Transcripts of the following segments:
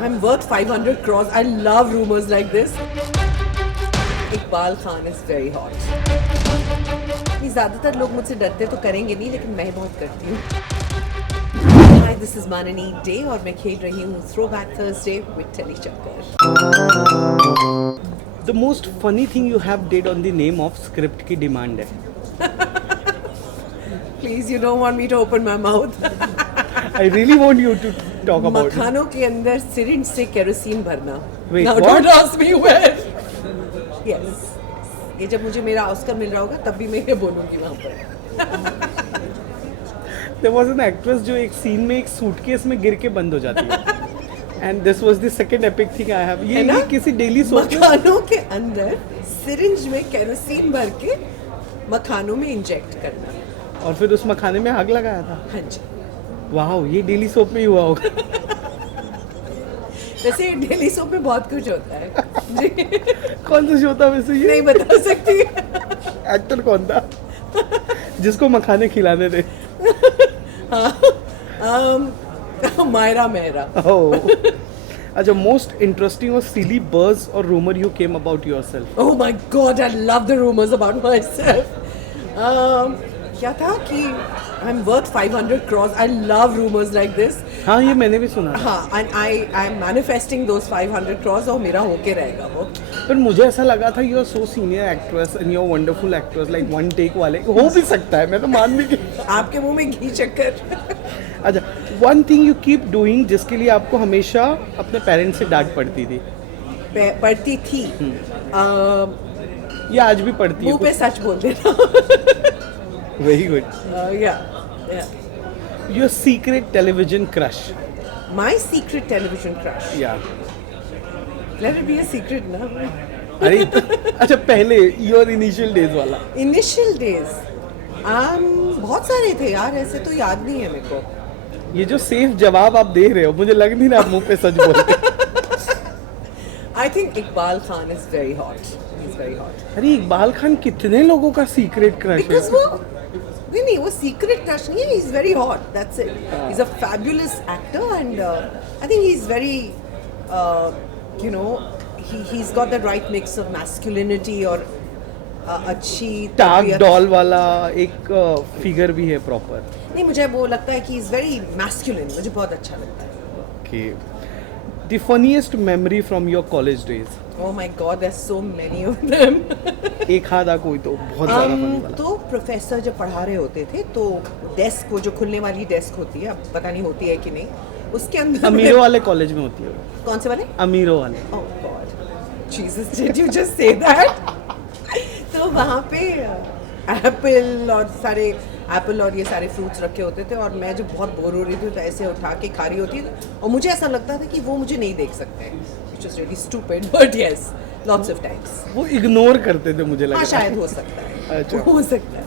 I'm worth 500 crores. I love rumors like this. Iqbal Khan is very hot. ज़्यादातर लोग मुझसे डरते तो करेंगे नहीं, लेकिन मैं बहुत करती हूँ. Hi, this is Manani Day और मैं खेल रही हूँ Throwback Thursday with Telly Chakkar. The most funny thing you have did on the name of script की demand है. Please, you don't want me to open my mouth. I really want you to talk about it. मखानों के अंदर syringe से kerosene भरना. Wait, Now what? don't ask me where. Yes. ये जब मुझे मेरा ऑस्कर मिल रहा होगा तब भी मैं ये बोलूँगी वहाँ पर. There was an actress जो एक सीन में एक सूटकेस में गिर के बंद हो जाती है. And this was the second epic thing I have. ये किसी डेली सोच मखानों के अंदर सिरिंज में केरोसिन भर के मखानों में इंजेक्ट करना. और फिर उस मखाने में आग लगाया था. हाँ जी. वाह, ये डेली सोप में ही हुआ होगा. वैसे डेली सोप में बहुत कुछ होता है. जी. कौन सा शो था वैसे ये? नहीं बता सकती. एक्टर कौन था जिसको मखाने खिलाने थे? मायरा मेहरा. Oh. अच्छा, most interesting or silly buzz or rumor you came about yourself? Oh my God, I love the rumors about myself. क्या था कि I'm worth 500 crores. I love rumors like this. हाँ, ये मैंने भी सुना. हाँ, and I'm manifesting those 500 crores और मेरा होके रहेगा वो. पर मुझे ऐसा लगा था you are so senior actress and you are wonderful actress, like one take वाले हो भी सकता है, मैं तो मान भी गई. आपके मुंह में घी चक्कर. अच्छा, one thing you keep doing जिसके लिए आपको हमेशा अपने पेरेंट्स से डांट पड़ती थी. पढ़ती थी. या आज भी पड़ती है? मुंह पे सच बोल देना. Very good. Yeah. Your secret television crush. My secret television crush. Yeah. Let it be a secret ना. अरे अच्छा, पहले your initial days वाला. Initial days. बहुत सारे थे यार, ऐसे तो याद नहीं है मेरे को. ये जो सेफ जवाब आप दे रहे हो, मुझे लग नहीं रहा आप मुंह पे सच बोलते. I think Iqbal Khan is very hot. He's very hot. अरे इकबाल खान कितने लोगों का सीक्रेट क्रश है? Because नहीं वो secret crush नहीं है. He's very hot. That's it. He's a fabulous actor and I think he's very, he's got the right mix of masculinity और अच्छी टाग डॉल वाला एक फिगर भी है प्रॉपर. नहीं, मुझे वो लगता है कि he's very masculine. मुझे बहुत अच्छा लगता है. Okay. The funniest memory from your college days. Oh my God, there's so many of them. एक आधा कोई तो बहुत ज़्यादा funny वाला. तो प्रोफेसर जब पढ़ा रहे होते थे तो डेस्क वो जो खुलने वाली डेस्क होती है, अब पता नहीं होती है कि नहीं, उसके अंदर अमीरों वाले कॉलेज में होती है. कौन से वाले? अमीरों वाले. Oh God, Jesus, did you just say that? तो वहाँ पे एप्पल और ये सारे फ्रूट्स रखे होते थे और मैं जब बहुत बोर हो रही थी तो ऐसे उठा के खा रही होती और मुझे ऐसा लगता था कि वो मुझे नहीं देख सकते. Which was really stupid, but yes, lots of times. वो इग्नोर करते थे मुझे लगा. हाँ, शायद हो सकता है. अच्छा. हो सकता है.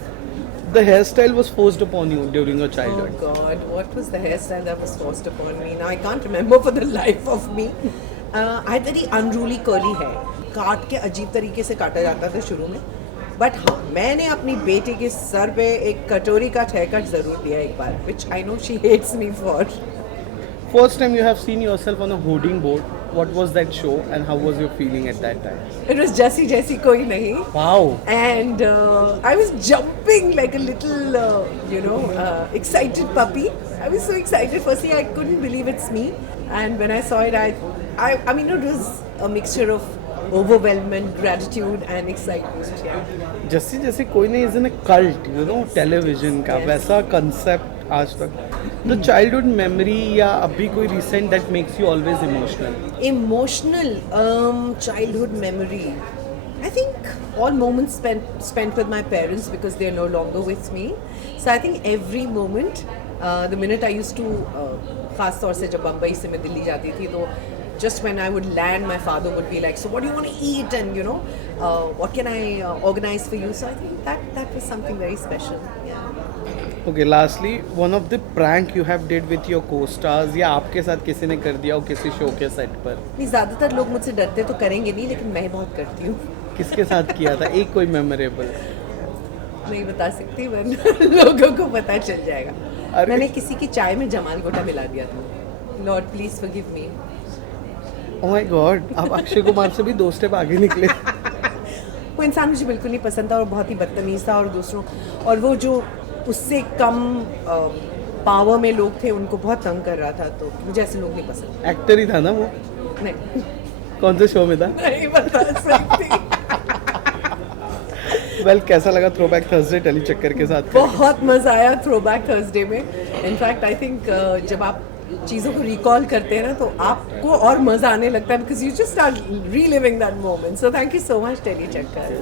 The hairstyle was forced upon you during your Oh childhood. God, what was the hairstyle that was forced upon me? Now I can't remember for the life of me. I had very unruly curly hair. काट के अजीब तरीके से काटा जाता था शुरू में. बट हाँ, मैंने अपनी बेटी के सर पे एक कटोरी का हेयरकट जरूर दिया एक बार, which I know she hates me for. First time you have seen yourself on a hoarding board. What was that show and how was your feeling at that time? It was जैसी कोई नहीं. Wow. And I was jumping like a little, excited puppy. I was so excited. Firstly, I couldn't believe it's me. And when I saw it, I mean, it was a mixture of overwhelming gratitude and excitement. Yeah. जैसे कोई नहीं is in a cult, television का वैसा concept आज तक. The childhood memory या अभी कोई recent that makes you always emotional? Emotional childhood memory. I think all moments spent with my parents because they are no longer with me. So I think every moment, the minute I used to, खास तौर से जब बम्बई से मैं दिल्ली जाती थी तो just when I would land, my father would be like, so what do you want to eat and what can I organize for you? So I think that was something very special. Yeah. Okay, lastly, one of the prank you have did with your co-stars या आपके साथ किसी ने कर दिया हो किसी show के सेट पर? नहीं, ज़्यादातर लोग मुझसे डरते तो करेंगे नहीं, लेकिन मैं बहुत करती हूँ. किसके साथ किया था? एक कोई मेमोरेबल? नहीं बता सकती, वरना लोगों को पता चल जाएगा. मैंने किसी की चाय में जमाल गोटा मिला दिया था. Lord please forgive me. Oh my God, आप अक्षय कुमार से भी 2 स्टेप आगे निकले। वो इंसान मुझे बिल्कुल नहीं पसंद था और बहुत ही बदतमीज़ था, और दूसरों और वो जो उससे कम पावर में लोग थे उनको बहुत तंग कर रहा था, तो मुझे ऐसे लोग नहीं पसंद। एक्टर ही था ना वो? नहीं कौन से शो में था? नहीं बता सकती। वेल, कैसा लगा थ्रोबैक थर्सडे टेली चक्कर के साथ? बहुत मज़ा आया थ्रोबैक थर्सडे में। इनफैक्ट आई थिंक जब आप चीज़ों को रिकॉल करते हैं ना तो आपको और मज़ा आने लगता है, because you just start reliving that moment. So thank you so much टेली चक्कर।